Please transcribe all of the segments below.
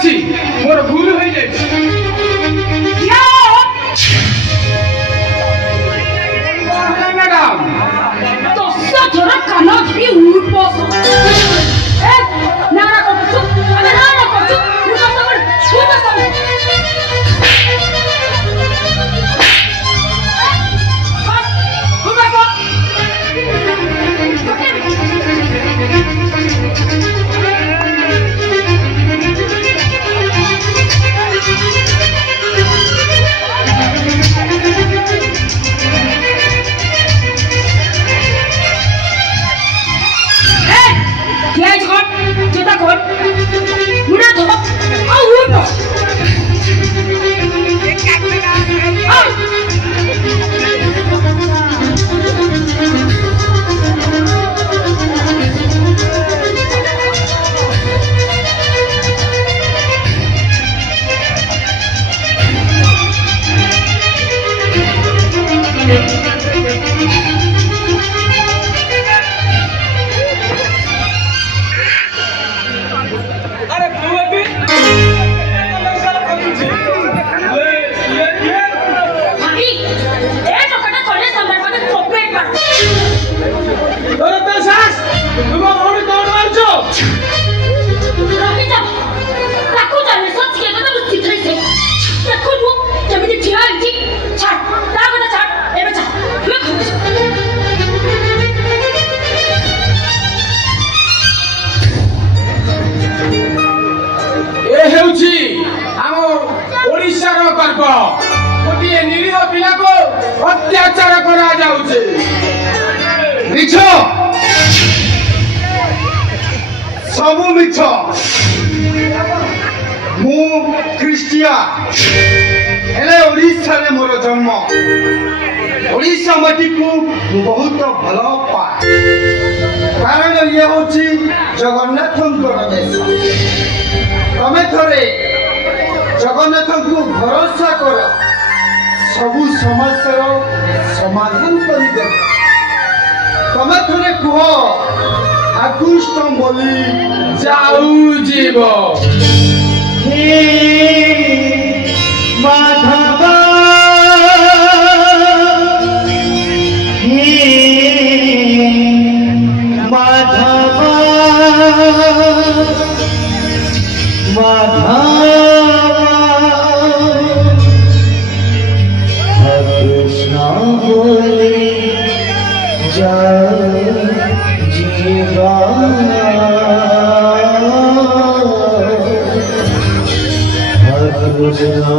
ଅଛି ମୋର ଭୁଲ ହୋଇଯାଇଛି। ମ୍ୟାଡାମ 10 ଥର କାନ ଧରି ଉଠ ବସ। ଏ ନା ନା କରୁଛୁ ଆମେ ନା ନା କରୁଛୁ ଉଠ ବସ ଉଠ ବସ। गोटे निरीह पिला को अत्याचार करा जाउछे। मिछ सबु मिछ। मु ख्रिस्टियान हेले ओडिशा रे मोर जन्म। ओडिशा माटी को बहुत भल पाए कारण ये होची जगन्नाथंकर देश। तमे थरे जगन्नाथ को भरोसा कर सबु समस्या समाधान कर दे। तमे थरे कुह आकृष्ट बोली जाऊ जीव हे माधव हे माधव माधव Krishna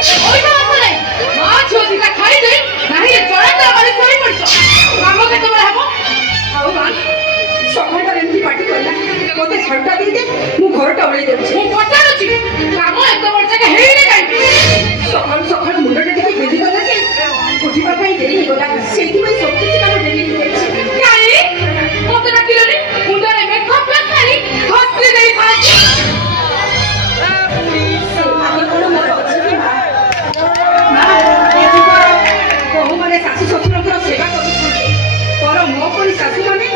ওইটা আসলে মাছ অধিকা খাই দেই নাহি চড়াটা বাড়ি সই পড়ছ কাম কেতବେଳେ ହେବ ଆଉ ମା ସକାଳଟା ଏମିତି ପାଟି କଲା ମୋତେ ଝଟକା ଦେଇଦେ ମୁଁ ଘରଟା ଓଳେଇ ଦେଉଛି ମୁଁ ପଚାରୁଛି କାମ ଏତେ ବର୍ଷକେ ହେଇନି କାହିଁକି ସକାଳୁ ସକାଳୁ ମୁଣ୍ଡଟା ଟିକେ ବିନ୍ଧିଗଲା ଯେ ଉଠିବା ପାଇଁ ଡେରି ହେଇଗଲା ସେଇଥିପାଇଁ ସବୁ କିଛି କାମ ଡେରି ହେଇଯାଇଛି କାହିଁ ମୋତେ ଡାକିଲନି ମୁଣ୍ଡରେ ମେକଅପ୍ ଲଗାଇ ଘଷି ଦେଇଥାନ୍ତି ଆଗ କଣ ମୋର ଅଛି କି ମା ମା ଏ ଯୁଗର ବୋହୂମାନେ ଶାଶୁ ଶ୍ୱଶୁରଙ୍କର ସେବା କରୁଛନ୍ତି ପର ମୋ ପରି ଶାଶୁମାନେ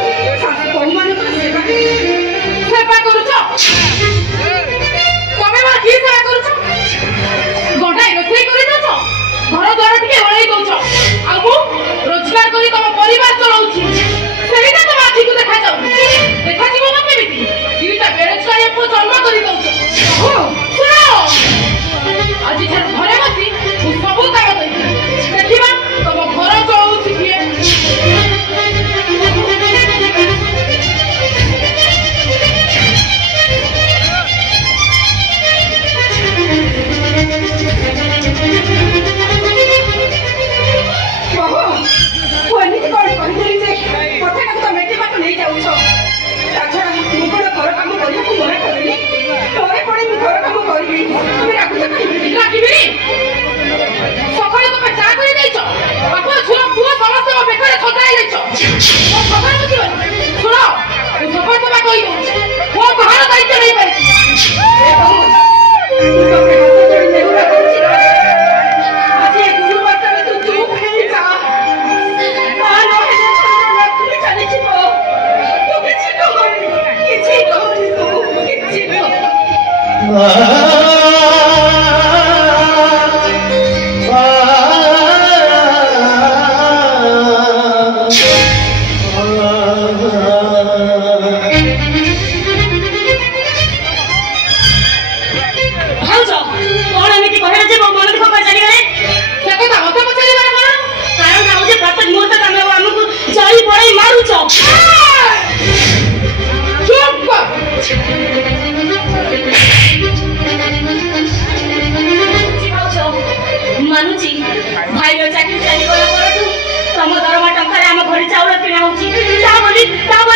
ବୋହୂମାନଙ୍କର ସେବା ସେବା କରୁଛ ତମେ ବା କି ସେବା କରୁଛ ଗଣ୍ଡାଏ ରୋଷେଇ କରି ଦଉଛ ଘର ଦ୍ୱାର ଟିକେ ଓଳେଇ ଦଉଛ ଆଉ ମୁଁ ରୋଜଗାର କରି ତମ ପରିବାର ଚଳାଉଛି ସେଇଟା ତମ ଆଖିକୁ ଦେଖାଯାଉନି ଦେଖାଯିବ ନା କେମିତି ଦିଟା ବେରୋଜଗାରୀ ପୁଅ ଜନ୍ମ କରି ଦଉଛ ଶୁଣ ଆଜିଠାରୁ ଘରେ ବସି ମୁଁ ସବୁ କାମ କରିବି ଦେଖିବା ତମ ଘର ଚଳାଉଛି କିଏ ଏମିତି କଣ କହିଦେଲି ଯେ କଥାଟାକୁ ତ ମେଟିବାକୁ ନେଇଯାଉଛ ତାଛଡ଼ା ମୁଁ କଣ ଘର କାମ କରିବାକୁ ମନା କରିଲି ପରେ ପରେ ମୁଁ ଘର କାମ କରିବି ତମେ ରାଗୁଛ କାହିଁକି ରାଗିବିନି ସକାଳେ ତମେ ଚା କରି ଦେଇଛ ବାପ ଝିଅ ପୁଅ ସମସ୍ତେ ମୋ ବେକରେ ଛଦା ହେଇଯାଇଛ ମୋ ସକାଳ ବୁଝିବନି ଶୁଣ ମୁଁ ସକାଳ ତମା କହିଦଉଛି ମୋ ଘର ଦାୟିତ୍ୱ ନେଇପାରିବି ଆଜି ଏ ଗୁରୁବାରଟାରେ ତୁ ଚୁପ୍ ହେଇଯା ଚାଲିଯିବ ତୁ କିଛି କହନି କିଛି କହନି ତୁ କିଛି ମାନୁଛି ଭାଇର ଚାକିରି ଚାଲିଗଲା ପରଠୁ ତମ ଦରମା ଟଙ୍କାରେ ଆମ ଘରେ ଚାଉଳ କିଣା ହଉଛି ତା ବୋଲି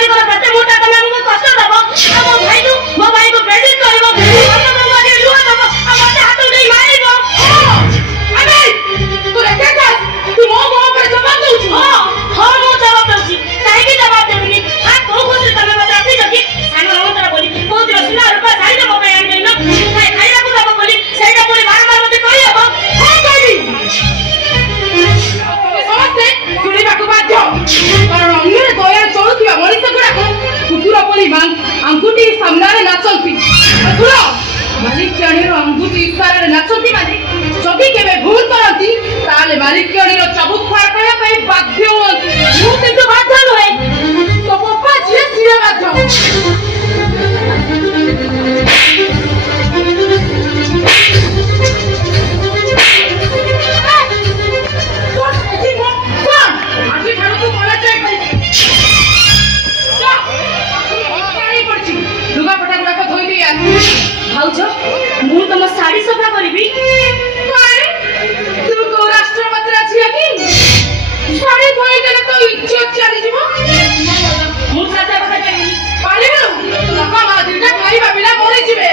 କଣ ପ୍ରତି ମୁହୂର୍ତ୍ତ ତମେ ଆମକୁ କଷ୍ଟ ଦବ ଆମ ଭାଇକୁ ମୋ ଭାଇକୁ ପ୍ରେଜେଣ୍ଟ କରିବ ଲୁହ ଦବ ଆଉ ମତେ ହାତ ଉଠେଇ ମାରିବ ତୁ ମୋ ମୁହଁ ଉପରେ ଜବାବ ଦଉଛୁ ହଁ ମୁଁ ଜବାବ ଦଉଛି କାହିଁକି ଜବାବ ଦେବୁନି କୋଉ ଖୁସିରେ ତମେ ମତେ ରଖିଛ କି ସାନ ମମତାର ବୋଲି କୋଉଥିର ସୁନା ରୂପା ଶାଢ଼ୀରେ ମୋ ପାଇଁ ଆଣିଦେଇନ ଖାଇବାକୁ ଦବ ବୋଲି ସେଇଟା ପୁଣି ବାରମ୍ବାର ମତେ କହିହବ ସମସ୍ତେ ଶୁଣିବାକୁ ବାଧ୍ୟ କାରଣ ଅନ୍ୟରେ ଦୟା ଚଳୁଥିବା ମଣିଷ ଗୁଡାକ କୁକୁର ପରି ଆଙ୍ଗୁଠି ସାମ୍ନାରେ ନାଚନ୍ତି ମାଲିକ୍ୟାଣୀର ଆଙ୍ଗୁଠି ଇଶାରାରେ ନାଚନ୍ତି ମାନେ ଯଦି କେବେ ଭୁଲ କରନ୍ତି ତାହେଲେ ମାଲିକ୍ୟାଣୀର ଚାବୁକ ଫାର କରିବା ପାଇଁ ବାଧ୍ୟ ହୁଅନ୍ତି ମୁଁ କିନ୍ତୁ ବାଧ୍ୟ ନୁହେଁ ତୋ ବାପା ଝିଅ ସିଏ ବାଧ୍ୟ ଭାଉଜ ମୁଁ ତମ ଶାଢୀ ସଫା କରିବି ତୁ କୋଉ ରାଷ୍ଟ୍ରପତିର ଝିଅ କି ଶାଢୀ ଧୋଇଦେଲେ ତ ଇଜ୍ଜତ ଚାଲିଯିବ ମୁଁ ସାଧା କଥା କହିବି ପାରିବୁ ଲୋକ ମା ଦିଟା ଖାଇବା ପିଲା ମରିଯିବେ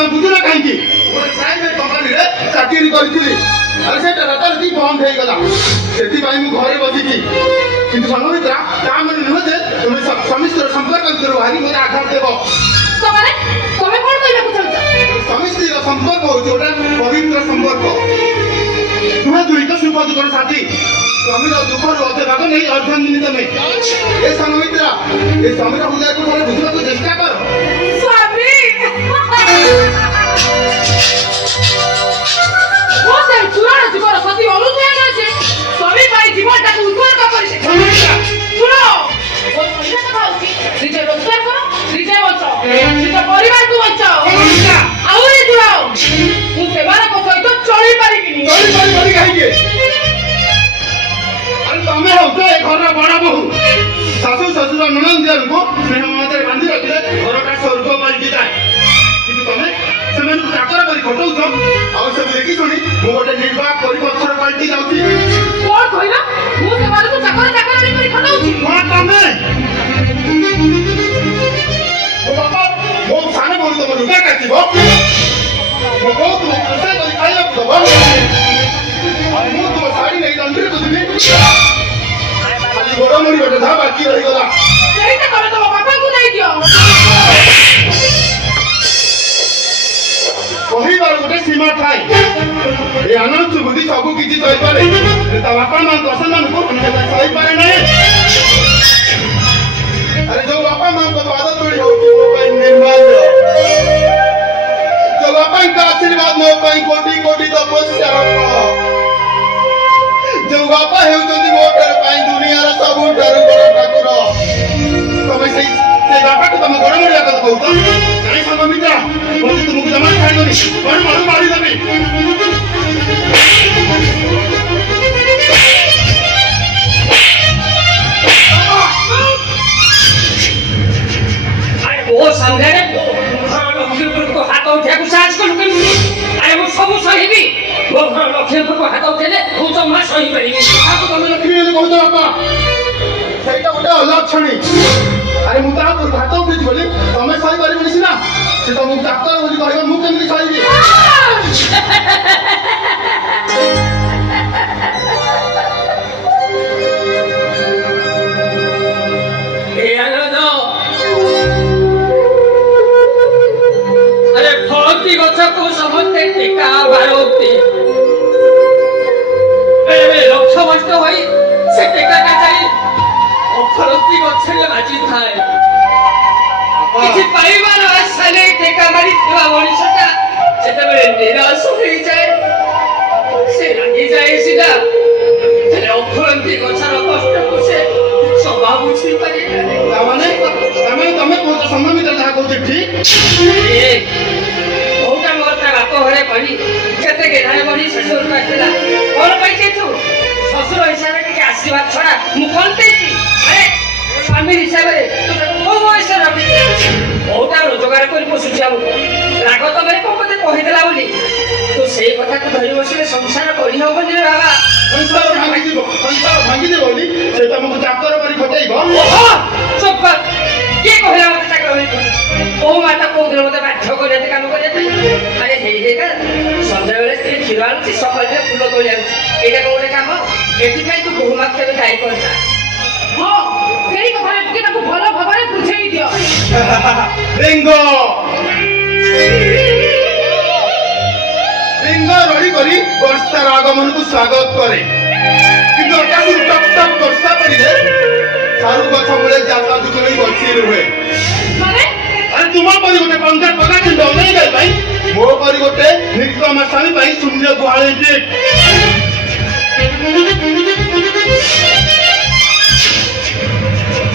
তুমি বুঝুন কাହିଁକି ପ୍ରାଇଭେଟ କମ୍ପାନୀରେ ଚାକିରି କରିଥିଲି ଆରେ ସେଟା ରାତାରାତି ବନ୍ଦ ହେଇଗଲା ସେଥିପାଇଁ ମୁଁ ଘରେ ବସିଛି କିନ୍ତୁ ସଂଘମିତ୍ରା ତା ମାନେ ନୁହେଁ ଯେ ତୁମେ ସ୍ୱାମୀ ସ୍ତ୍ରୀର ସମ୍ପର୍କ ଭିତରୁ ବାହାରି ମୋତେ ଆଘାତ ଦେବ ତମେ କଣ କହିବାକୁ ଚାହୁଁଛ ସ୍ୱାମୀ ସ୍ତ୍ରୀର ସମ୍ପର୍କ ହେଉଛି ଗୋଟେ ପବିତ୍ର ସମ୍ପର୍କ ତୁମେ ଦୁଇଟା ସୁଖ ଦୁଃଖର ସାଥୀ ସ୍ୱାମୀର ଦୁଃଖରୁ ଅଧେ ଭାଗ ନେଇ ଅର୍ଦ୍ଧାଙ୍ଗିନୀ ତମେ ଏ ସଂଘମିତ୍ରା ଏ ସ୍ୱାମୀର ହୃଦୟକୁ ଥରେ ବୁଝିବାକୁ ଚେଷ୍ଟା କର ସ୍ୱାମୀ চূড়ার জীবন সতী অনুযায়ী আছে স্বামী পাই জীবনটাকে উৎসর্গ করেছে শুনো ও সৈন্য ভাবছি নিজে রোজগার করো নিজে বঞ্চাও নিজ পরিবারকে বঞ্চাও আউরি দিও ମୁଁ ସେମାନଙ୍କ ସହିତ ଚଳି ପାରିବିନି କାହିଁକି ଆରେ ତମେ ହଉଛ ଏ ଘରର ବଡ ବୋହୂ ଶାଶୁ ଶ୍ୱଶୁର ନଣନ୍ଦିଆଙ୍କୁ ସ୍ନେହ ମମତାରେ ବାନ୍ଧି ରଖିଲେ ଘରଟା ସ୍ୱର୍ଗ ପାଲଟିଯାଏ କିନ୍ତୁ ତମେ ସେମାନଙ୍କୁ ଚାକର କରି ଖଟଉଛ ଆଉ ସବୁ ଦେଖି ଶୁଣି ମୁଁ ଗୋଟେ ନିର୍ବାକ ପରିପଥର ପାଲଟି ଯାଉଛି କଣ କହିଲ ମୁଁ ସେମାନଙ୍କୁ ଚାକର କରି ଖଟଉଛି କଣ ତମେ ମୋ ବାପା ମୋ ସାନ ଭଉଣୀ ତମ ଲୁଗା କାଟିବ ମୋ ବୋଉ ତୁମକୁ ରୋଷେଇ କରି ଖାଇବାକୁ ଦବ ଆଉ ମୁଁ ତୁମ ଶାଢୀ ନେଇ ଦଣ୍ଡିରେ ବୁଝିବି ଖାଲି ଗୋଡ ମୁଡି ଗୋଟେ ଯାହା ବାକି ରହିଗଲା ସେଇଟା ତମେ ତମ ବାପାଙ୍କୁ ଦେଇଦିଅ କହିବାର ଗୋଟେ ସୀମା ଥାଏ ଏ ଆନନ୍ଦ ବୁଦ୍ଧି ସବୁ କିଛି ସହିପାରେ ତା ବାପା ମାଙ୍କ ଅସମ୍ମାନକୁ ସହିପାରେ ନାହିଁ ଆରେ ଯୋଉ ବାପା ମାଙ୍କ ପାଦ ତୋଳି ହଉଛି ମୋ ପାଇଁ ନିର୍ମାଲ୍ୟ ଯୋଉ ବାପାଙ୍କ ଆଶୀର୍ବାଦ ମୋ ପାଇଁ କୋଟି କୋଟି ତପସ୍ୟା ଯୋଉ ବାପା ହେଉଛନ୍ତି ମୋ ପାଇଁ ଦୁନିଆର ସବୁଠାରୁ ବଡ ଠାକୁର ତମେ ସେଇ ବାପାକୁ ତମ ଗୋଡ ମୋଡିଆ କଥା କହୁଛ ନାଇଁ ସଂଘମିତ୍ରା ମୋତେ ତୁମକୁ ଜମା ଛାଡ଼ିବନି ମାରୁ ମାରିଦେବି ମୋ ସାଙ୍ଗରେ ଘର ଲକ୍ଷ୍ମୀ ଉପରକୁ ହାତ ଉଠେଇବାକୁ ସାହସ କଲୁ କେମିତି ଆରେ ମୁଁ ସବୁ ସହିବି ମୋ ଘର ଲକ୍ଷ୍ମୀ ଉପରକୁ ହାତ ଉଠେଇଲେ ମୁଁ ଜମା ସହିପାରିବି କାହାକୁ ତମେ ଲକ୍ଷ୍ମୀ ବୋଲି କହୁଛ ବାପା ସେଇଟା ଗୋଟେ ଅଲକ୍ଷଣୀ ଆରେ ମୁଁ ତା ଉପରକୁ ହାତ ଉଠେଇଛି ବୋଲି ତମେ ସହିପାରିବନି ସିନା ସେ ତମକୁ ଡାକ୍ତର ବୋଲି କହିବ ମୁଁ କେମିତି ସହିବି अरे फलती गछको समस्ते टेका बारौती लक्ष्य भ्रष्ट होई से टेकाटा जाई फलती गछरे बाजी थाए किछि पाइबार आशा नहीं टेका मारी थिबा मनिषटा जेतेबेले निराश होई जाए से रागी जाए सीधा तेरे अफलती गछर कष्ट को से सभा बुझी पारे ମାନେ ତମେ କହୁଛ ସଂଘମିତ୍ରା ଯାହା କହୁଛି ଠିକ बहुटा मोर ता बाप घरे कही केते गेधाय बनी ससुर पाइला कोन पाइछे तू ससुर हिसाब रे के आशीर्वाद छडा मु कोन देछि अरे स्वामी हिसाब रे तू को वयस रखि बहुटा रोजगार करी पोसुछि हम राग तमे कोपते कहि देला बोली तू सेई कथा को धरि बसिले संसार करि होबनी रे बाबा संसार भांगी देବ ବୋଲି ସେ ତମକୁ ଚାକର କରି ଖଟେଇବ चुप कर के कहला मते चाकर होई ओ माता को दिन मते बाध्य कर जाते काम कर जाते अरे हे का संध्या बेले स्त्री खीर आनछि सकाळे फूल तोली आनछि एटा कोन काम एठी काई तू बहु मात केबे दाई करता ହଁ ସେଇ କଥାରେ ଟିକେ ତାକୁ ଭଲ ଭାବରେ ବୁଝେଇ ଦିଅ ଲିଙ୍ଗ ରଡ଼ି କରି ବର୍ଷାର ଆଗମନକୁ ସ୍ୱାଗତ କରେ କିନ୍ତୁ ଆକାଶରୁ ଟପ୍ ଟପ୍ ବର୍ଷା ପଡ଼ିଲେ ସାରୁ ଗଛ ମୂଳେ ଯାତ୍ରା ଦୁଃଖରେ ବସି ରୁହେ ମାନେ ଆରେ ତୁମ ପରି ଗୋଟେ ପଞ୍ଜାବ ପକା କିନ୍ତୁ ଅନେଇ ଗାଈ ପାଇଁ ମୋ ପରି ଗୋଟେ ନିକ୍ରମ ସ୍ୱାମୀ ପାଇଁ ଶୂନ୍ୟ ଗୁହାଳିଟି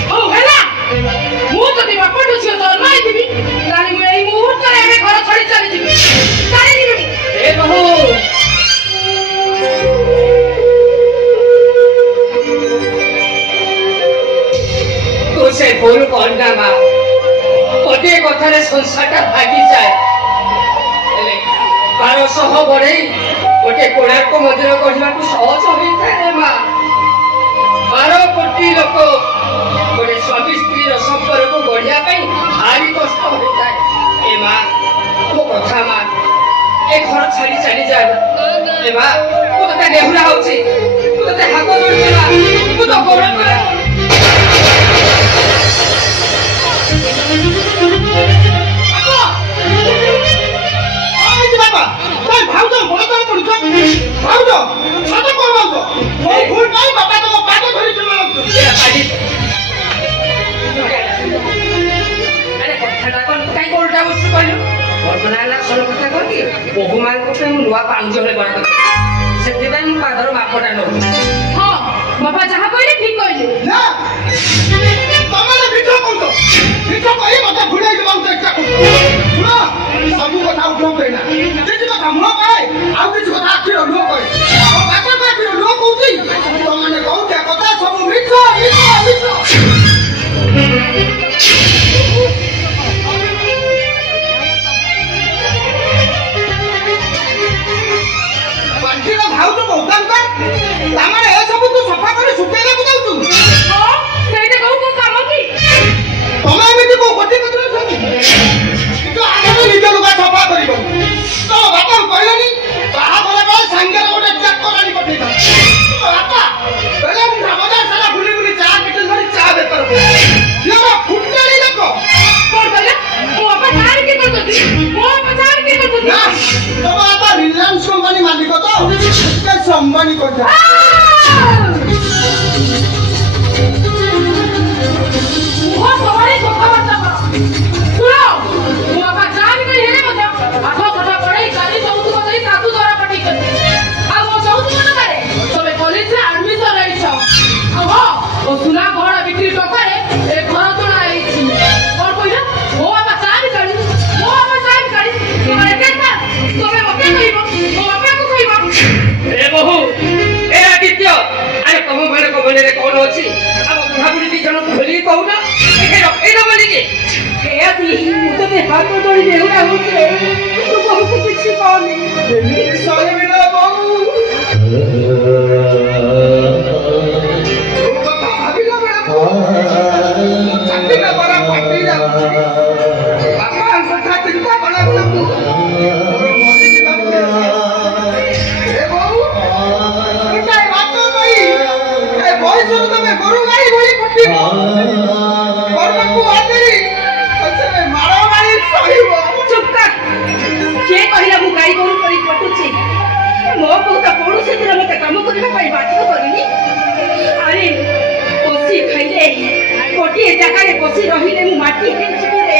ହଉ ହେଲା ମୁଁ ଯଦି ବାପଠୁ ଝିଅ ଜନ୍ମ ହେଇଥିବି ତାହେଲେ ମୁଁ ଏଇ ମୁହୂର୍ତ୍ତରେ ଏବେ ଘର ଛାଡ଼ି ଚାଲିଯିବି ଚାଲିଯିବି ए बहू तू से भूल करना मा गोटे कथारे संसारटा भागी जाए हेले 1200 बढे गोटे कोणार्क मन्दिर गढ़िବାକୁ सहज ହୋଇଥାଏ मा 12 कोटी लोक गोटे स्वामी स्त्री ସମ୍ପର୍କ ଗଢିବା ପାଇଁ ଭାରି କଷ୍ଟ ହୋଇଥାଏ ଏ ମା ମୋ କଥା ए घर छाड़ी चली जाए ए बा तू तो नेहुरा होची तू तो हाथ जोड़िला तू तो गोड़ पर बाबा तुम भाव तो बड़ बड़ पड़छ भाव तो छत को भाव तो ओ भूल नहीं बाबा तो पाद धरि चला ए पाडी अरे कथाटा कोन काई कोलटा उछ कहलु वर्तनाला सर कथा कहती बहु मान को पे नुवा पांज होले बड़ सेति ପାଇଁ ମୁଁ ପାଦର ମାପଟା ନଉ ହଁ ବାପା ଯାହା କହିଲେ ଠିକ କହିଲେ ନା ତମେ ମିଛ କହୁଛ ମିଛ କହି ମତେ ଭୁଲେଇ ଦେବାକୁ ଚେଷ୍ଟା କରୁଛ ଶୁଣ ସବୁ କଥା ଉଠଉ କହିନା କିଛି କଥା ମୁହ କହେ ଆଉ କିଛି କଥା ଆଖିର ଲୁହ କହେ ମୋ ବାପା ଆଖିର ଲୁହ କହୁଛି ତମେ କହୁଛ କଥା ସବୁ ମିଛ ମିଛ ମିଛ ଭାଉଜ କହୁଥାନ୍ତ ତାମାନେ ଏ ସବୁ ତୁ ସଫା କରି ଶୁଖେଇବାକୁ ଯାଉଛୁ ହଁ ସେଇଟା କହୁ କୋଉ କାମ କି ତମେ ଏମିତି କୋଉ ଗତି ପତ୍ର ଅଛନ୍ତି କିନ୍ତୁ ଆଗରୁ ନିଜ ଲୁଗା ସଫା କରିବ ତମ ବାପା କହିଲେନି ବାହାଘର ବେଳେ ସାଙ୍ଗରେ ଗୋଟେ ଚାକର ଆଣି ପଠେଇଥାନ୍ତି ତମ ବାପା କହିଲେ ମୁଁ ବଜାର ସାରା ବୁଲି ବୁଲି ଚା କେଟେଲ ଧରି ଚା ବେପାର କରେ ଫୁଟାଳି ଲୋକ କଣ କହିଲା ମୋ ବାପା ଚାରି କି କରୁଛନ୍ତି ମୋ ବାପା ଚାରି କି କରୁଛନ୍ତି ନା ତମ ବାପା ରିଲାଏନ୍ସ କମ୍ପାନୀ ମାଲିକ ତ ସମ୍ମାନୀ କଥା ମୋ ସବାରେ କଥାବାର୍ତ୍ତା କର ଶୁଣ ମୋ ବାପା ଚାରି କି ହେଲେ ମଧ୍ୟ ଆଠ କଥା ପଢେଇ କାଲି ଯୌତୁକ ଦେଇ ଶାଶୁ ଦ୍ୱାରା ପଠେଇଛନ୍ତି ଆଉ ମୋ ଯୌତୁକ ଟଙ୍କାରେ ତମେ କଲେଜରେ ଆଡମିସନ ହେଇଛ ଆଉ ହଁ ଓ ସୁନା ଗହଣା ବିକ୍ରି ଟଙ୍କାରେ ଏ ଘର ତୋଳା ହେଇଛି କଣ କହିଲ ମୋ ବାପା ଚାରି କାଢି ତମେ କେତେ ତମେ ମତେ କହିବ ମୋ ବାପାକୁ କହିବ ए बहु ए आदित्य अरे तुम मेरे को बोले रे कौन अछि अब बुढ़ाबुढ़ी दी जन खोली कहू ना एके रखे न बोली के ए आदि मुझे ते हाथ जोड़ी देउरा होते तू बहुत कुछ कहनी सही मिला बाबू କଥା ଭାବିଲା ବେଳକୁ ଚାକିରି ବରା ଫାଟି ଯାଉଛି ବାପାଙ୍କ କଥା ଚିନ୍ତା କଲା ବେଳକୁ ମୋର ମରି ଯିବାକୁ ଏ ବୋଉ ଏଟା ବାଟ ପାଇଁ ଏ ବୟସରୁ ତମେ ଗୋରୁ ଗାଈ ଭଳି ଫୁଟିବ କର୍ମକୁ ବାଦେରି ପଛରେ ମାଳ ମାଳି ସହିବ चुप कर के कहला मु गाई गोरु करी पटुची मो बहुत पड़ोसी दिन मते काम करबा पाई बाध्य करिनी अरे कोसी खाइले कोटी जगह कोसी रहिले मु माटी हे छिरे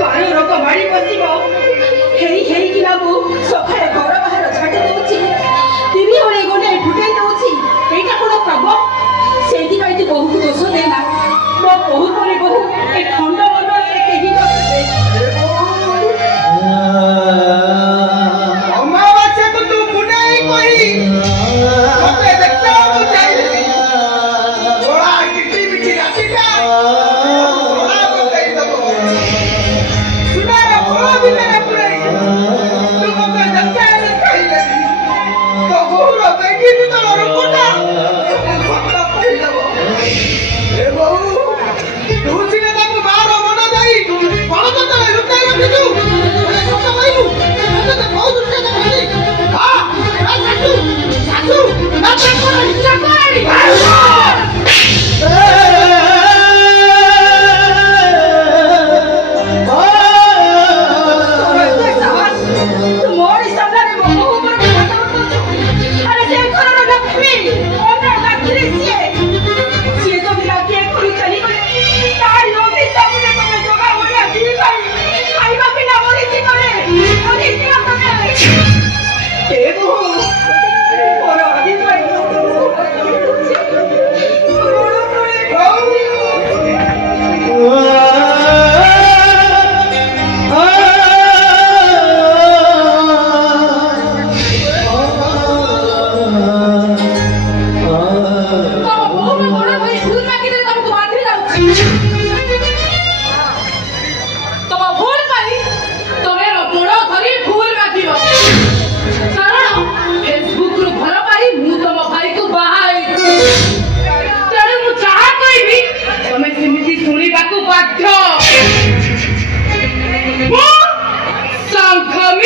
बारो रोग मारी बसिबो हेई हेई कि बाबू सखाळे घर बाहर छाटी दउची तिनी होले गोने फुटाई दउची एटा कोन काम सेठी पाइती बहुत दोष देना मो बहुत करे बहुत ए खंड मन ए केही नसे अमावास्याକୁ ତୁ ବୁନେଇ କହି ମତେ ଦେଖାଉ ଚାହିଁଲି ଗୋଳା କିଟି ବିଟି ରାତିଟା ଗୋଳା ପକେଇ ଦବ ସୁନାର ଗୋଳ ଭିତରେ ପୁରେଇ ତୁ ମତେ ଦେଖାଇ କହିଲେନି ତୋ ବୋହୁର ବେଗିନି ତଳ ରୂପଟା ସଫଳ କହିଦବ ଏ ବୋହୁ ତୁ ସିନା ତାକୁ ମାର ମନ ଦେଇ ବଳଦ ତଳେ ଲୁଚାଇ ରଖିଛୁ ସତ କହିବୁ ତତେ ବହୁତ ଦୃଷ୍ଟି ଦେଖାଇ ହଁ ଶାଶୁ ଶାଶୁ ନା ଚାକରାଣୀ मोरी सामने मो ऊपर खाता उठो अरे से घरर लक्ष्मी ओना लक्ष्मी सिए तो बिना के करू चली तार योगी सबने तमे जोगा होया दी भाई खाइबा बिना मोरी सी करे अरे सिया तमे ए बो और आदि भाई ତମ ବୋହୂ ମୋ ଗୋଡ଼ ଧରି ଭୁଲ ମାଗିଲେ ତମକୁ ବାଧି ଯାଉଛି ତମ ଭୁଲ ପାଇଁ ତମେ ମୋ ଗୋଡ଼ ଧରି ଭୁଲ ମାଗିବ କାରଣ ଫେସବୁକରୁ ଭଲ ପାଇ ମୁଁ ତମ ଭାଇକୁ ବାହା ହେଇଛି ତେଣୁ ମୁଁ ଯାହା କହିବି ତମେ ସେମିତି ଶୁଣିବାକୁ ବାଧ୍ୟ ମୁଁ ସଂଘମୀ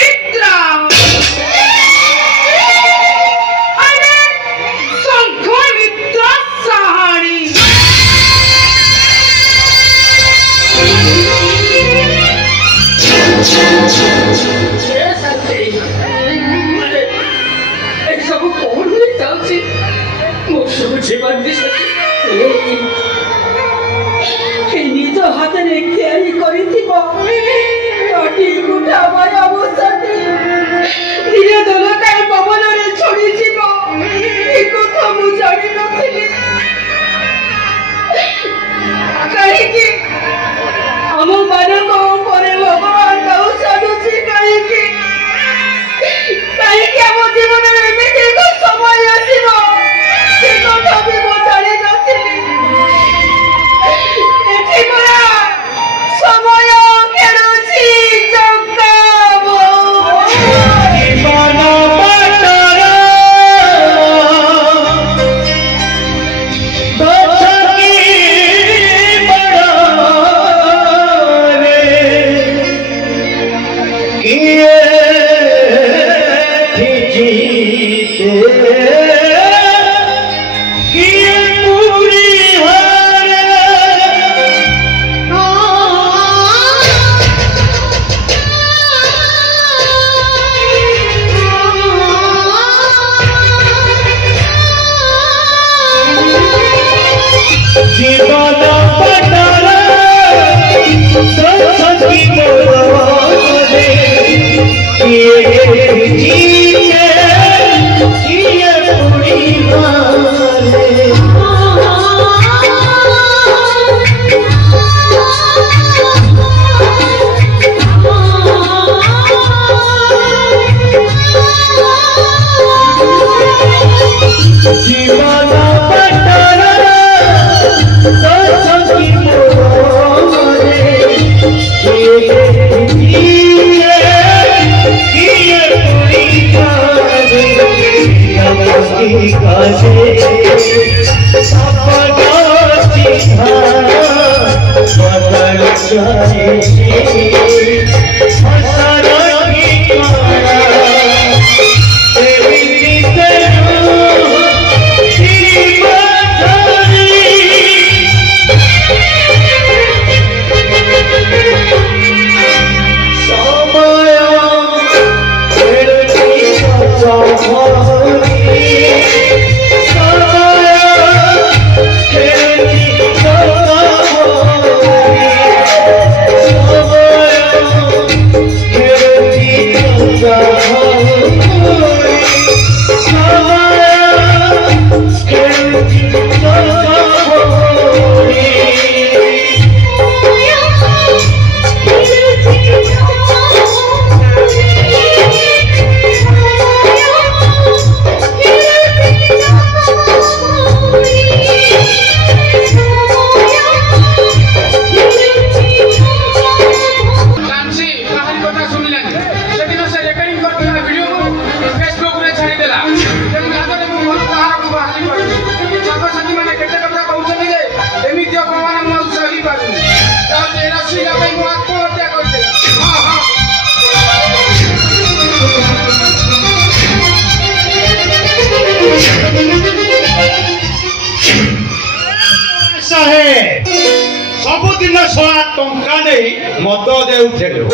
सबुदिन शला टंका नहीं मद देउथेलो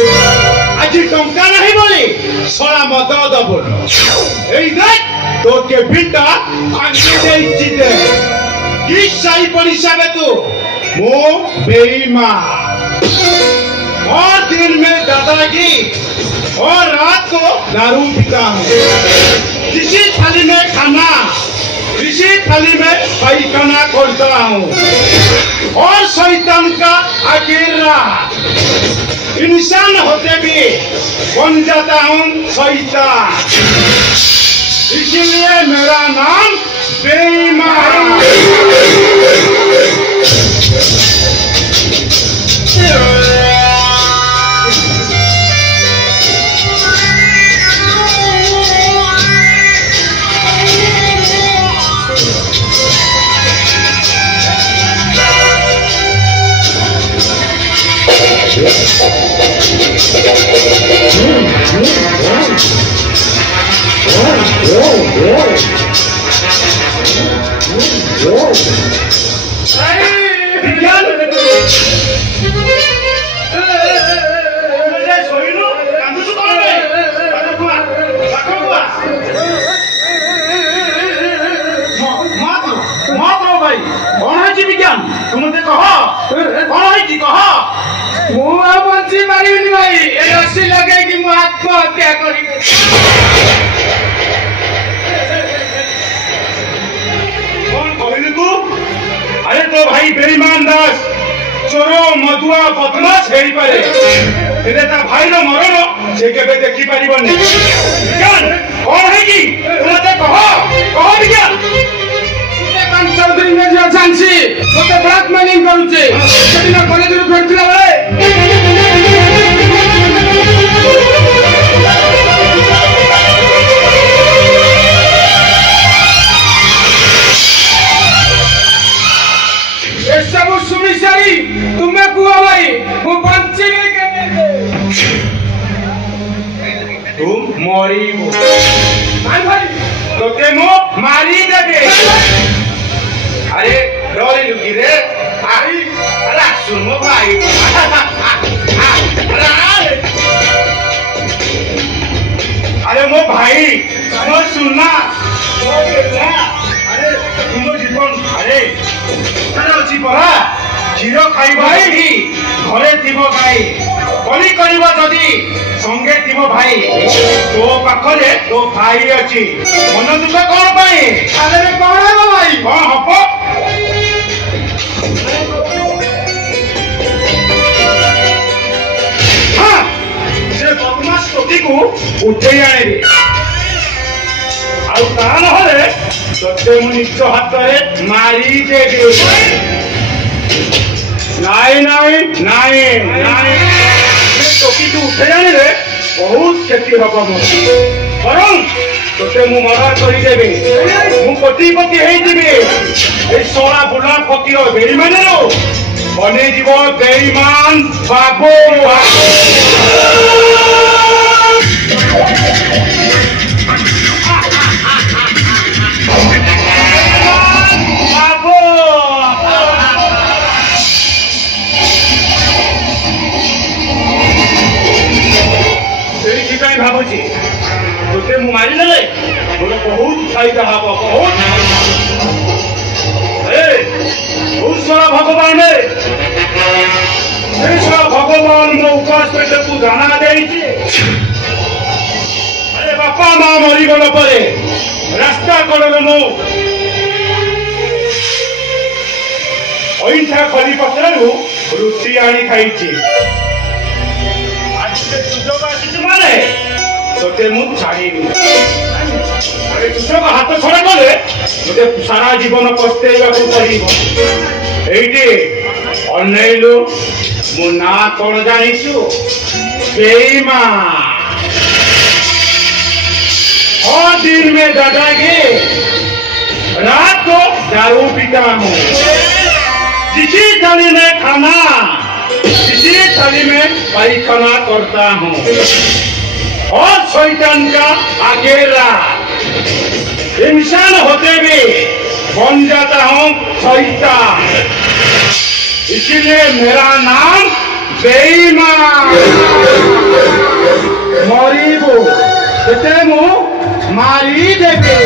आज टंका नहीं बोली शला मद दबुन एई देख तो के बिटा फांसी देइछि दे की सही परिसा बे तू मो बेईमान और दिन में दादागी और रात को दारू पीता हूँ किसी थाली में खाना किसी थाली में पैखाना करता हूँ और शैतान का अकेला इंसान होते भी बन जाता हूँ शैतान इसीलिए मेरा नाम बेईमान। आत्महत्या अरे तो भाई बेईमान दास चोरो मधुआ बदमाश हेई पारे एते ता भाई रो मरण से केबे देखि परिबनी ज्ञान कोन है की तुमते कहो विज्ञान सुलेमान चौधरी में जो जानसी मते ब्लैकमेलिंग करूचे सेदिन कॉलेज रो फेरथिला बेले सब सुनी सारी तुम्हें कुआ भाई वो बंची के तुम मरी भाई भाई তোকে মো মারি দেবে আরে ডরে লুকি রে আরে আরে শুন মো ভাই আরে মো ভাই মো শুননা আরে তুম জীবন আরে ଅଛି ପରା କ୍ଷୀର ଖାଇବ ଏଠି ଘରେ ଥିବ ଗାଈ କଳି କରିବ ଯଦି ସଙ୍ଗେ ଥିବ ଭାଇ ତୋ ପାଖରେ ତୋ ଭାଇ ଅଛି ମନ ଦୁଃଖ କଣ ପାଇଁ ଆରେ କଣ ହେବ ଭାଇ କଣ ହବ ହଁ ସେ ବଦମାସ ଟୋକିକୁ ଉଠେଇ ଆଣିବି ଆଉ ତା ନହେଲେ ତତେ ମୁଁ ନିଜ ହାତରେ ମାରିଦେବି ନାଇଁ ନାଇଁ ନାଇଁ ନାଇଁ ଟୋକିକୁ ଉଠେଇ ଆଣିଲେ ବହୁତ କ୍ଷତି ହବ ମୋର ବରଂ ତତେ ମୁଁ ମରା କରିଦେବି ମୁଁ କୋଟିପତି ହେଇଯିବି ଏଇ ଶଳା ବୁଲା ଫକୀର ବେଇମାନରୁ ବନେଇଯିବ ବେଇମାନ ବାବୁ ସେଇଥିପାଇଁ ଭାବୁଛି ତୋତେ ମୁଁ ମାରିଦେଲେ ମୋର ବହୁତ ଫାଇଦା ହବ ବହୁତ ସାରା ଭଗବାନ ସେଇ ସାରା ଭଗବାନ ମୋ ଉପାସ ପେଟକୁ ଦାନା ଦେଇଛି ଆରେ ବାପା ମା ମରିଗଲା ପରେ ରାସ୍ତା କଡ଼ରେ ମୁଁ ଅଇଁଠା ଖଲି ପତ୍ରରୁ ରୁଟି ଆଣି ଖାଇଛି ସୁଯୋଗ ଆସିଛି ମାନେ ତୋତେ ମୁଁ ଛାଡ଼ିବି ସୁଯୋଗ ହାତ ଛଡ଼ା କଲେ ମୋତେ ସାରା ଜୀବନ ପସ୍ତେଇବାକୁ ପଡ଼ିବ ଏଇଠି ଅନେଇଲୁ ମୋ ନାଁ କଣ ଜାଣିଛୁ ବେଇମାନ और दिन में दादागी रात को दारू पीता हूँ किसी थाली में खाना किसी थाली में पायखाना करता हूँ और शैतान का अकेला इंसान होते भी बन जाता हूँ शैतान इसीलिए मेरा नाम बेईमान मरीबो तेते मु मारी देबे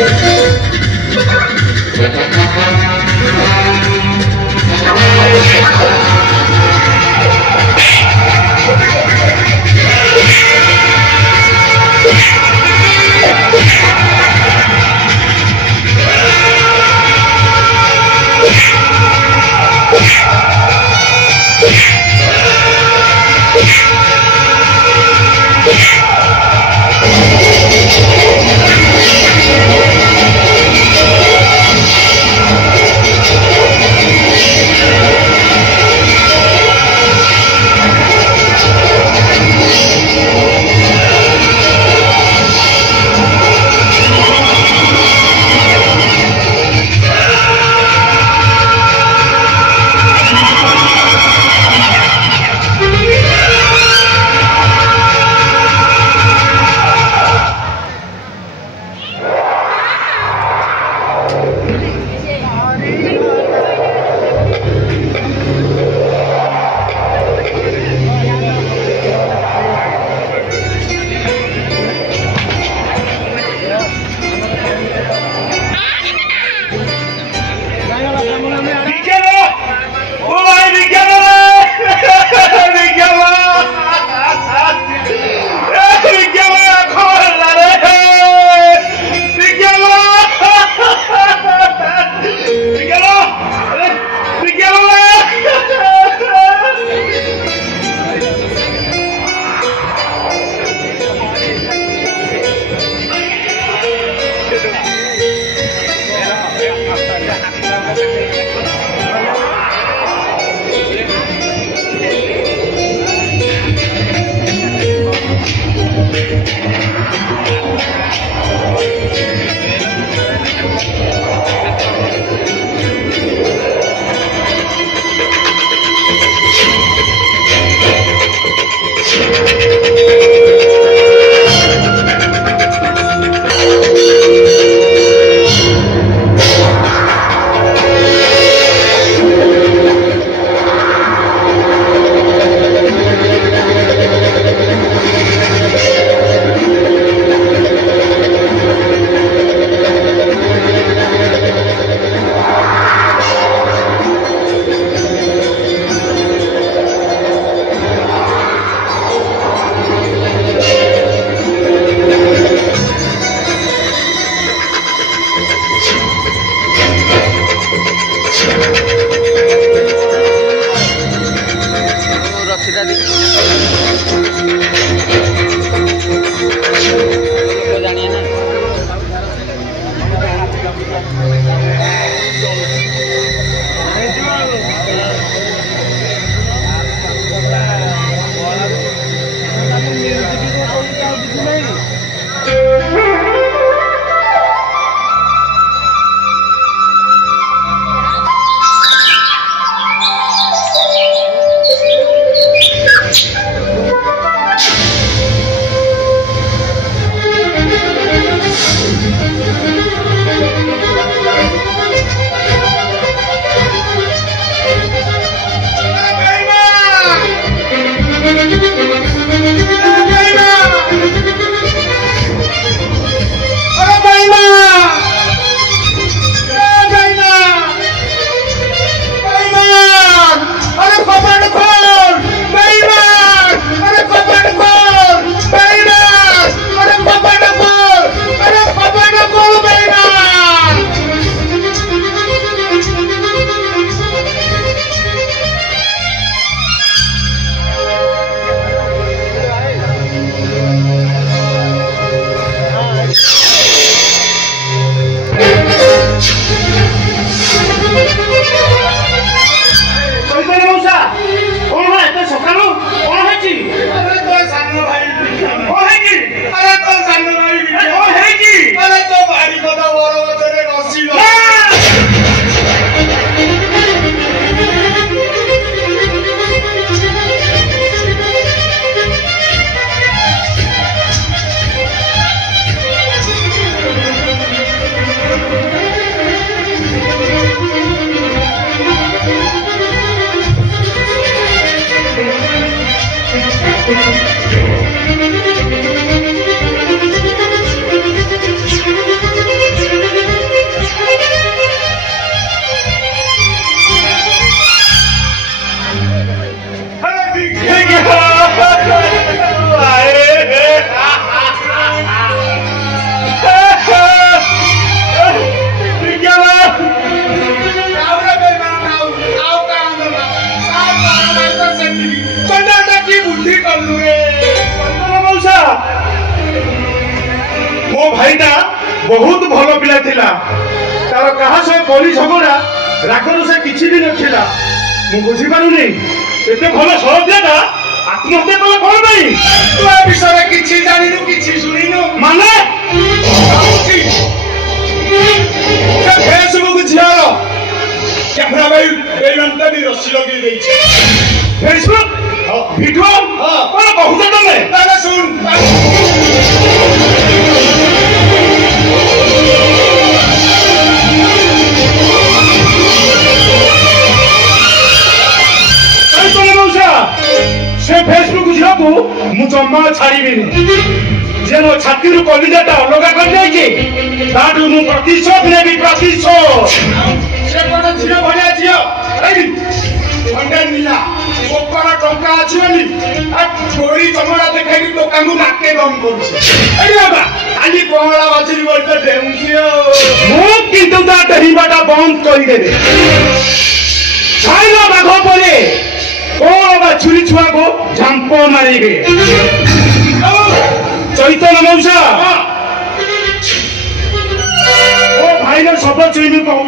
मो भाईटा बहुत भल पिला थिला तार कहा से कली झगड़ा रागरू से किछि भी नथिला मु बुझी पारुनी एते भल सरदियाटा आत्महत्या कला कोन भाई तू ए विषय किछि जानिनु किछि सुनिनु माने से फेसबुक झियारो कैमरा भाई ए मनता भी रस्सी लगी देई छै फेसबुक वीडियो कोन बहुत तमे ताले सुन से फेसबुक झियो को मु जम्मा छाड़ीबिनी जे मो छाती रु कलिजाटा अलगा कर जाई ताटू मु प्रतिशोध नेबी प्रतिशोध से कोन झियो भलिया झियो ए अंडा नीला ओपरा टंका आछिनी आ गोरी चमड़ा देखाई टोका मु नाके बम करछ ए बाबा खाली कोहला बाछरी बोलते डेमझियो मु किंतु ता दहिबाटा बंद करि देबे छाइला बाघ परे ओ बा छुरी छुआ को झंपो मारिबे चैतन्य मौसा ओ भाई ने सब चुइनु कहू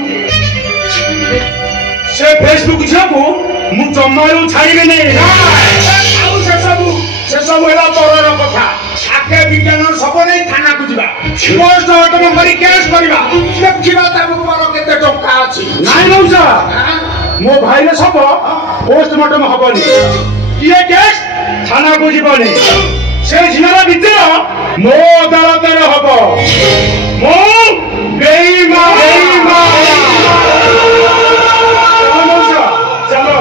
से फेसबुक छाको मु जम्मारू छाड़ीबे नै आउ से सब एला परर कथा आके विज्ञान सब नै थाना को जिबा पोस्टमार्टम करी केस करिबा देखिबा ताको पर केते टंका अछि नाइ मौसा मो भाई ने सब पोस्टमार्टम हबनी ये केस थाना को जीवनी से झिनारा भितर मो अदालत रे हबो मो बेईमान चलो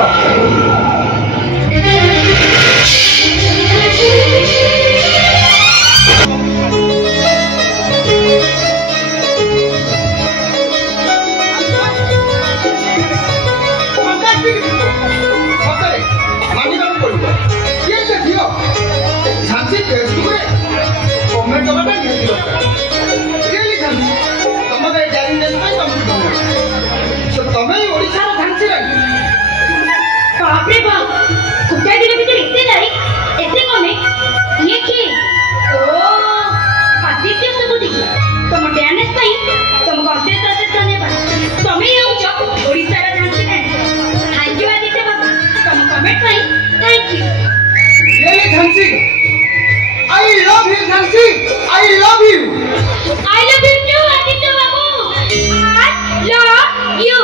बापरे बाप कुत्ता दिन भीतर इतने लाइक इतने कमे ये की ओ आदित्य सबुदी तुम डैमेज पाई तुम गंदे तरह धन्यवाद तुम्हें ये उच्च ओडिसा रा जानते हैं थैंक यू आदित्य बाबा तुम कमेंट पाई thank you really Jhansi I love you Jhansi I love you too Aditya बाबू I love you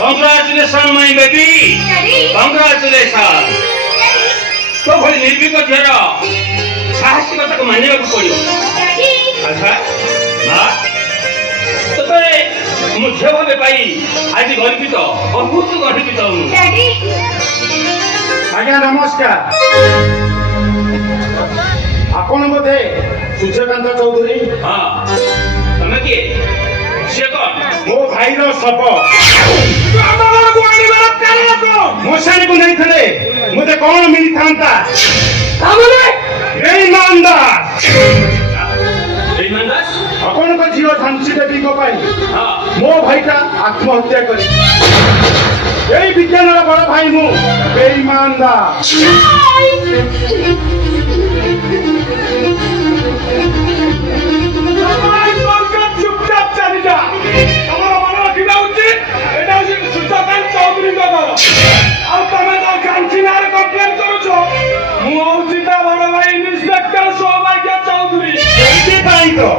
Congratulations, my baby. Congratulations. तो भले निर्भीक झीर साहसिकता को मानने को पड़ो। अच्छा माँ तो मुझे भावे पाई आज गर्वित बहुत गर्वित हूँ। आज्ञा नमस्कार। आपण बोधे सूर्यकांत चौधरी? हाँ तमें किए से कौन? मो भाई रो सप मोशानी को नहीं थे मुझे कौन मिली था अपन को झील झांसी देवी को मो भाई का आत्महत्या कर विज्ञान बड़ भाई मु बेईमानदार चुपचाप चली जा मन रखा उचित सूर्यकांत चौधरी कम्प्लेन करुच मुझे बड़ भाई इन्स्पेक्टर सौभाग्य चौधरी तो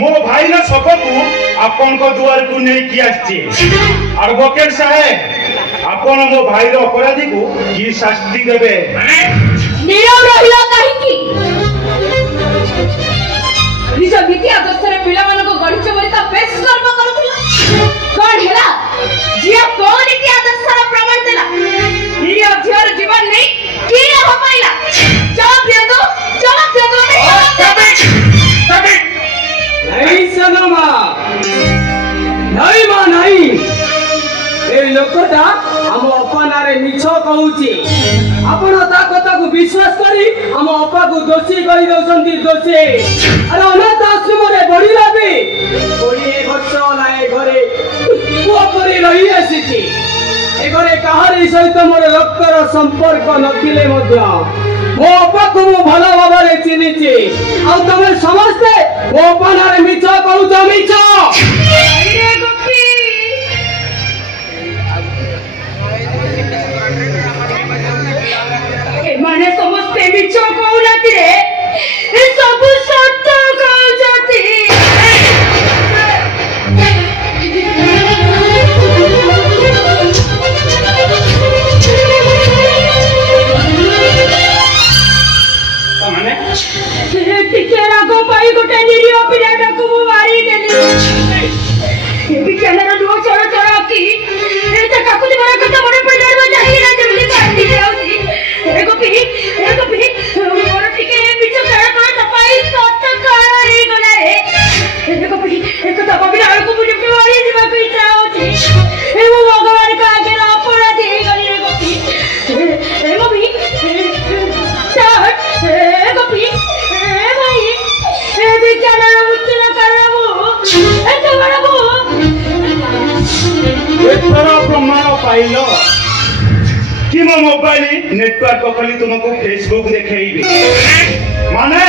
मो भाई ना सबको आपन को दुआर को नहीं किया एडवोकेट साहेब आपन मो भाई रो अपराधी को की शास्ति देबे नीरव रहिला काहे की निज नीति आदर्श रे पिला मन को गढिछ बोली त बेस कर्म करूथिला कोन हेला जिया कोन नीति आदर्श रा प्रमाण देला नीरव झियर जीवन नहीं की हो पाइला जवाब दे दो नहीं सनमा नहीं मां नहीं ए लोकटा हम अपना रे मिछ कहूची आपण ता कथा को विश्वास करी हम अपा को दोषी कहि दउसंती दोषी अरे अनाथ आश्रम रे बढिला बे कोई खर्च लाए घरे को परी रही आसीची ए घरे काहारी सहित मोर रक्तर संपर्क नथिले मध्य मो अपा को मो भला भाबरे चिनिची आ तमे समझते मो अपना रे मिछ कहू त मिछ अरे गोपी ए माने समझते मिछ कहू नथि रे ए सब सत्य कहू जति टिके रागो पाई गोटे निरियो पिराटा को मु मारी देली ए बिचारा रो चढ़ चढ़ की ए त काकुली बड़ा कथा बड़े पड़े रो जाई ना जल्दी काटी जाउची ए गोपी मोर टिके बिच कर कर तपाई सत करी गला रे ए गोपी एक तो गोपी आड़ को मुझे मारी जीवा को इच्छा होची ए वो भगवान का आगे अपराधी गली रे गोपी ए गोपी ए गोपी प्रमाण पाइल कि मो मोबाइल नेटवर्क कली तुमको फेसबुक देखेबे माने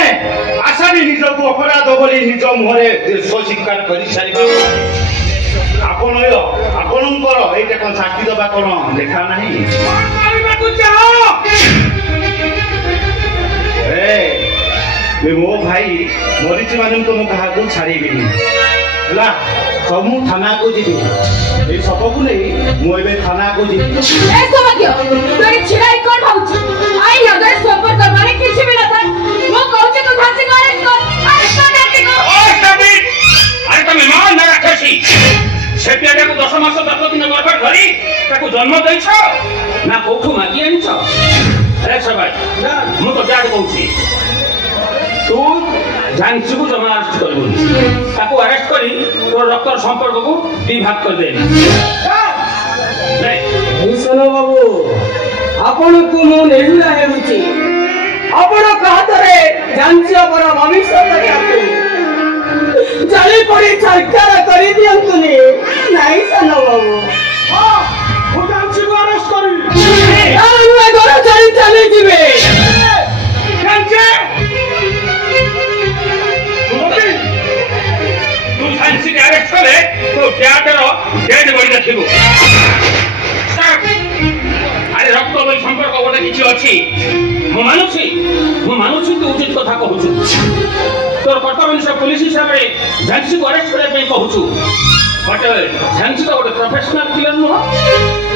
आशा भी निज को अपराध बोली निज मुहरे स्वीकार कर सारी आपन आपनकर एटा कोन साक्षी दबा कोन देखा नहीं मो भाई मरीच मान तुम क्या छाड़ी हला सब मु थाना को जीबी ए सबको नहीं मुबे थाना को जीबी ए समझियो तोरी छिड़ाई कोन भाउची आई अगर संपर्क माने किछि भी न था वो कहूचे तो झांसी को अरेस्ट करते को ओ कबीर अरे तुम मान ना रखसी से पियाटा को 10 मास 10 दिन गर्भ धरी ताको जन्म दैछ ना कोठु मागी आनिछ अरे सबाई मु तो जाड कहूची तू झांसी को जमा अरेस्ट करबो ताको अरेस्ट करी तो रक्त संपर्क को विभाग कर दे नहीं सुनो बाबू आपण को मो नेहुला हेउची आपण कहतरे झांसी पर भविष्य तक चली पड़ी सरकार करी दियंतुनी नहीं सुनो बाबू हां वो झांसी को अरेस्ट करी आ घर चली जिवे झांसी झांसी अरेस्ट करे तो थिएटर डेड बॉडी रखिबो अरे रक्त बई संपर्क गोटे किछि अछि मु मानुछि तू उचित कथा कहूछु तोर कर्तव्य से पुलिस हिसाब रे झांसी को अरेस्ट करे पे कहूछु बट झांसी तो गोटे प्रोफेशनल किलर नो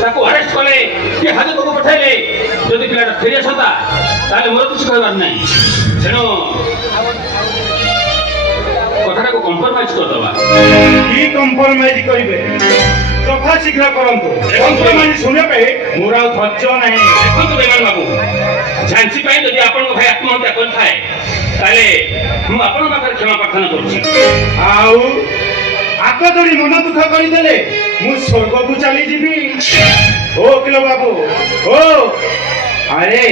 ताको अरेस्ट करे के हाजत को पठाइले जदि पिलाटा फेरि आसता ताले मोर किछि कहबार नै सेनो कथाटा को कंप्रोमाइज कर दबा की कंप्रोमाइज करिवे तथा शीघ्र करंतु कंप्रोमाइज सुने पे मोरा धैर्य नहीं देखो बेमान बाबू झांसी पाई यदि आपन भाई आत्महत्या कर थाए ताले हम आपन पाखर क्षमा प्रार्थना करछि आउ आको जोड़ी मन दुख करि देले मु स्वर्ग को चली जीवी ओ किलो बाबू ओ अरे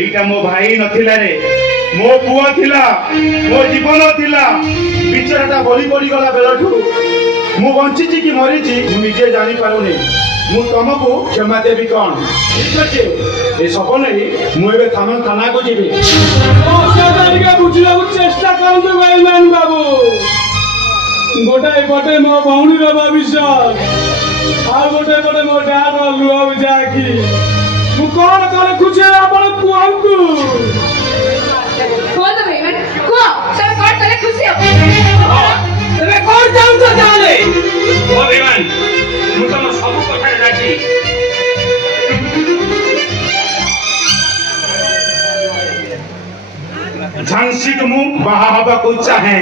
एटा मो भाई नथिला रे मो पुआ थिला मो जीवन थिला बिचराटा बलि पड़ी गला बेलठू मु बंची कि मरी छी मु निजे जानि पारुनी मु तुमको क्षमा देबी कोन ठीक अछि ए सपन ही मु एबे थाना को जीवी ओ सादारिका बुझिला चेष्टा करंतु भाईमान बाबू गोटे पटे मो भौणी रो भविष्य आ गोटे पटे मो डार लुआ जाकी मु कोन करे खुचे आपण कुहंतु कौन तो भाई को सब कौन तले खुशी हो झांसी को मु बाहा हवा को चाहे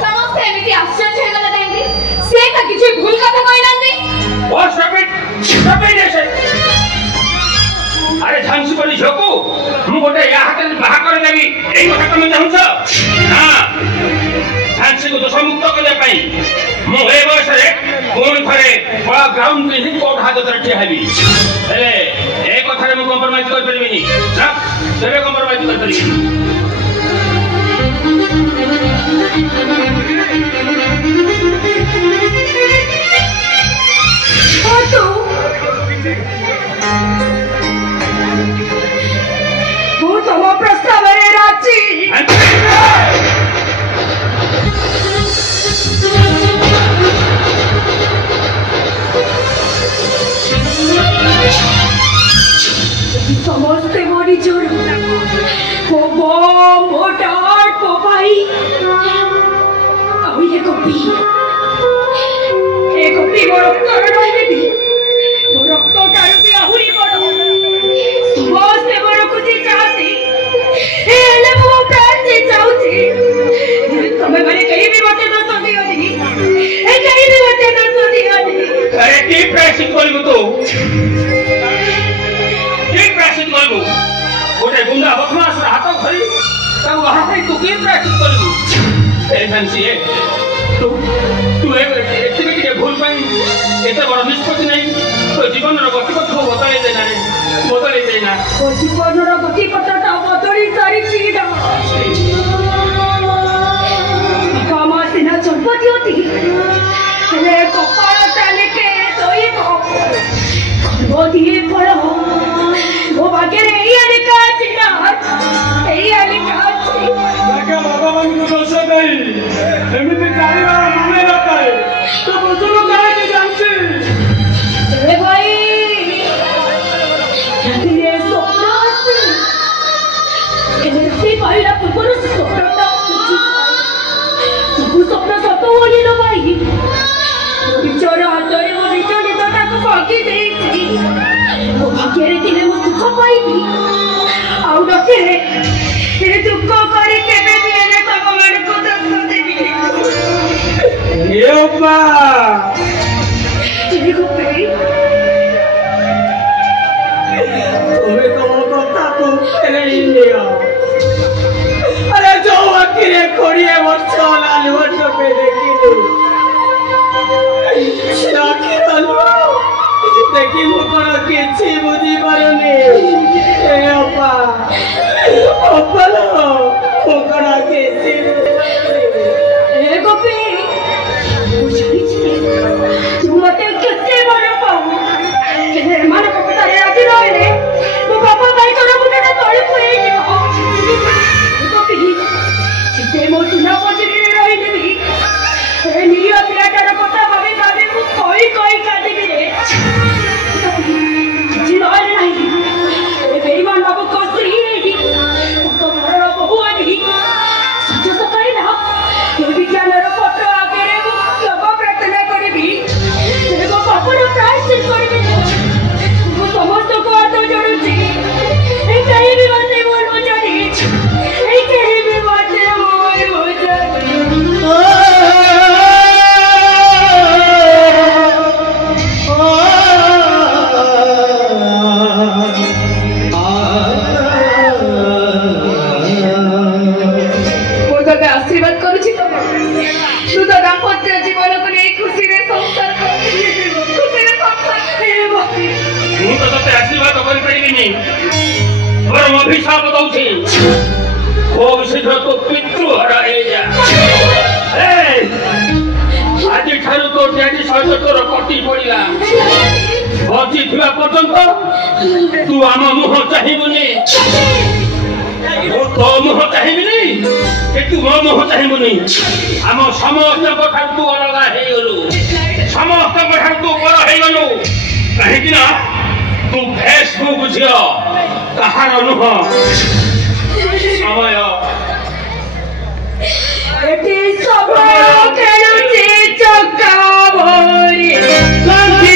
समस्त एमिति आश्चर्य हेगला काहेंगे से का किछि भूल कथा कहला नहीं और स्टॉप इट अरे झांसी परी झोकू मु गोटे या हाथ बाहा कर देबी एई कथा तुम चाहछ हां झांसी को दोष मुक्त करले पई मु ए बयस रे कोन थरे बड़ा ग्राउंड पे ही कोर्ट हाथ धरठी हेबी हेले ए कथा रे मु कॉम्प्रोमाइज कर परबिनी ना तबे कॉम्प्रोमाइज कर परबी ओ तू तम प्रस्ताव रे राजी समस्ते मोरी जोड़ वो मोटार को भाई अब ये कॉपी वो रक्त रही भी वो रक्त टारू भी आहुरी बड़ समस्ते मोर कुछ चाहती हेले वो प्राण से चाहती तुम्हें माने कहीं भी मते न सोती होती ए कहीं भी मते न सोती होती अरे की प्रेसिंग करबो तो की प्रेसिंग करबो गोटे गुंडा बदमाश हाथ धरी ताऊ हाथ तू की प्रेसिंग करबो ए झांसी तू एक्टिविटी के भूल पाई एते बड़ निष्पत्ति नहीं तो जीवन रो गतिपथ को बदले देना रे बदले देना ओ जीवन रो गतिपथटा बदली सारी चीज कामा सिना चंपती होती ले कपाल ताले के तोई को दिए पड़ो वो भाग्य रे ये लिखा चिना ये लिखा लगा भगवान को दोष नहीं एमिति जानिबा माने रखाए तो बुझलो काहे कि जानछि ए भाई ये स्वप्न एमिति पाइला पूर्व स्वप्नटा सब स्वप्न सत होली लो भाई बिचारा हातरे वो निज निजटा को बाकी देछि वो भाग्य रे दिने मो दुख पाइबी आउ डके ए दुख करी केबे भी एने भगवान को दस देबी ए ओपा देखो पे तुम्हें तो कथा को नहीं लिया अरे जो वकील कोड़िए वर्ष लाल वर्ष पे देखिले देखी मु कोन किछि बुझी पारुनी ए अपा अपलो मु कोन किछि ए गोपी बुझी तू मते केते बड़ पाऊ के मान को पता रे आज रहले मो बापा भाई तोरा मुंडा तळे पुरे जीवो गोपी सिते मो सुना पजरी रे रहिली भी ए नियो पिराटार কথা ভাবে ভাবে মু কই কই কাটিবি রে জি নয় নাই এ বেইমান বাবু কস্ত্রী রেডি তো ঘরর বহু আনি সত্য তো কই না এই বিজ্ঞানর ফটো আগেরে মু ক্ষমা প্রার্থনা করিবি এগো পাপর প্রায়শ্চিত করিবি মু সমস্ত কো হাত জড়ুছি এই কাহিনী মতে বলবো জানি এই কাহিনী মতে বলবো জানি आशीर्वाद करूची तो तू तो दाम्पत्य जीवन को नहीं खुशी रे संसार मु तो तते आशीर्वाद कर परिबिनी और मो अभिशाप दउछि खूब शीघ्र तो पितृ हरा हे जा ए आज ठारू तो डैडी सहित तोर कटी पड़िला बची थिबा पर्यंत तू आम मुह चाहिबुनी तो मुह चाहिबिनी कि तू मो मुह चाहिबुनी आम समस्त कथा तू अलग हे गलु समस्त कथा तू पर हे गलु कहि कि ना तू फेसबुक बुझियो कहार नुह समय एटी समय खेलुची चक्का भरी लागी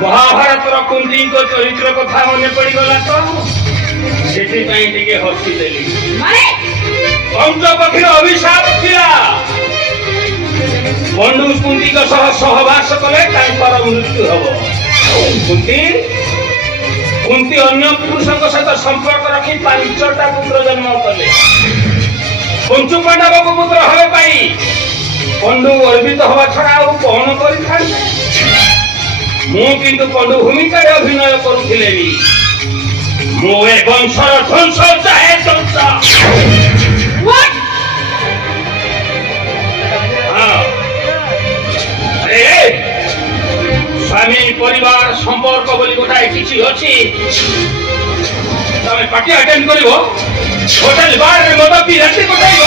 महाभारत कुंती को चरित्र कथा मन पड़गला तो से हसी देली पंचपक्षी अभिशाप थिला पंडु कुंती को सहवास कले मृत्यु हम कुंती अन्य पुरुषों सहित संपर्क रखी 5टा पुत्र जन्म कले पंचु पांडव को पुत्र हवे पाई पंडु गर्वित हवा छड़ा कौन कर किंतु पंडु भूमिका अभिनय करुले मो वंशर ध्वंस चाहे स्वामी परिवार संपर्क बोली गोटाए किसी अच्छी तमें पार्टी अटेंड कर होटेल बार में मद पी राति कटाइब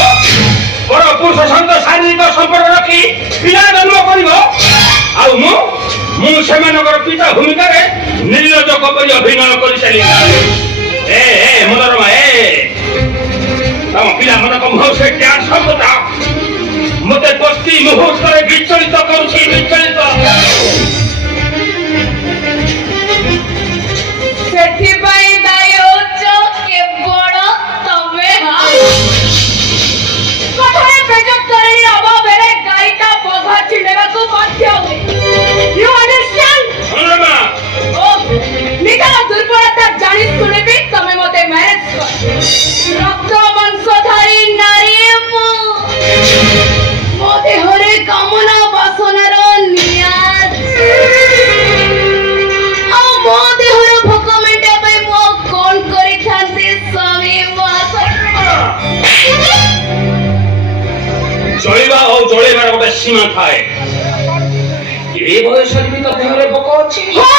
बड़ पुरुष सहित शारीरिक संपर्क रखी पिला जन्म कर पिता भूमिका निर्लज कपरी अभिनय कर चली मनोरमा तम पिला मन मुह से क्या शब्द मत प्रति मुहूर्त विचलित कर दुर्बलता जानी सुने भी तमें मते मैरिज रक्त वंशधारी नारी मोते हरे कामना वासनार नियाज मोते हर भोक मेंटा पे मो कोन करि थांते स्वामी चलिबा और जळेबार गोटे सीमा थाए ए बयस भी तो देहरे भोक अछि